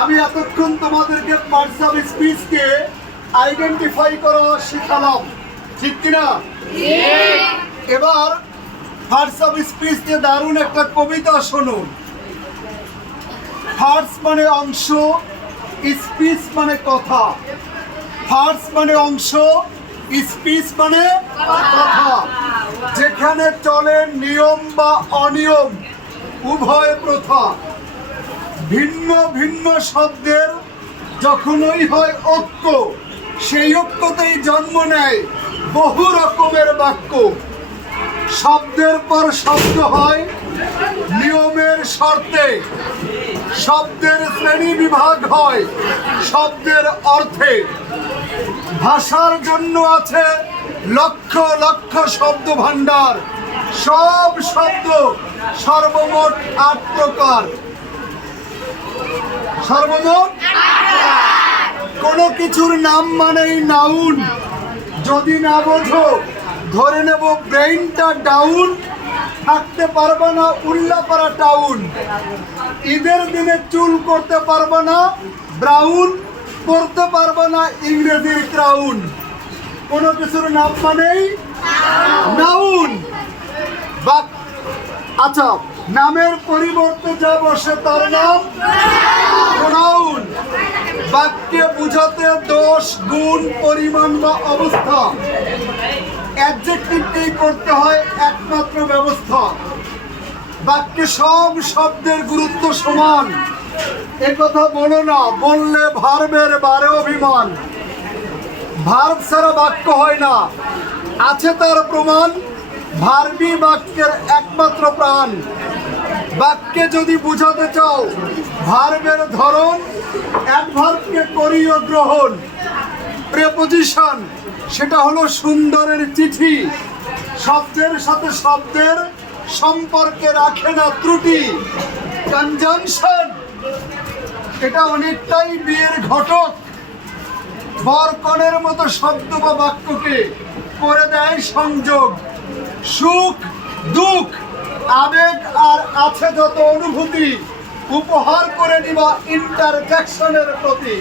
আমি এতক্ষণ তোমাদেরকে পার্টস অফ স্পিচকে আইডেন্টিফাই করা শেখালাম, ঠিক কিনা? এবার পার্টস অফ স্পিচ দিয়ে দারুণ একটা কবিতা শুনুন। পার্টস মানে অংশ, স্পিচ মানে কথা। পার্টস মানে অংশ, স্পিচ মানে কথা। যেখানে চলে নিয়ম বা অনিয়ম উভয় প্রথা। ভিন্ন ভিন্ন শব্দের যখনই হয় ঐক্য, সেই ঐক্যতেই জন্ম নেয় বহু রকমের বাক্য। শব্দের পর শব্দ হয় নিয়মের শর্তে, শব্দের শ্রেণী বিভাগ হয় শব্দের অর্থে। ভাষার জন্য আছে লক্ষ লক্ষ শব্দ ভাণ্ডার, সব শব্দ সর্বমোট ৮ প্রকার। সর্বমোট কোনো কিছুর নাম মানেই নাউন। যদি না বোঝো ধরে নেব ব্রেইনটা ডাউন, থাকতে পারবে না উল্লাপাড়া টাউন। ঈদের দিনে চুল করতে পারবে না ব্রাউন, পড়তে পারবে না ইংরেজির ক্রাউন। কোনো কিছুর নাম মানেই নাউন। আচ্ছা, নামের পরিবর্তে যা বসে তার নাম প্রোনাউন। বাক্যে বুঝাতে দোষ, গুণ, পরিমাণ বা অবস্থা অ্যাডজেক্টিভকেই করতে হয় একমাত্র ব্যবস্থা। বাক্যে সব শব্দের গুরুত্ব সমান, একথা বলো না, বললে ভার্বের বারে অভিমান। ভার্ব ছাড়া বাক্য হয় না, আছে তার প্রমাণ, ভার্বই বাক্যের একমাত্র প্রাণ। বাক্যে যদি বুঝাতে চাও ভার্বের ধরন, অ্যাডভার্বকে করিও গ্রহণ। প্রেপোজিশন সেটা হলো সুন্দরের চিঠি, শব্দের সাথে শব্দের সম্পর্কে রাখে না ত্রুটি। কনজাংশন এটা অনেকটাই বিয়ের ঘটক, বরকনের মতো শব্দ বা বাক্যকে করে দেয় সংযোগ। সুখ দুঃখ আবেগ আর আছে যত অনুভূতি উপহার করে দিবা ইন্টারজেকশনের প্রতি।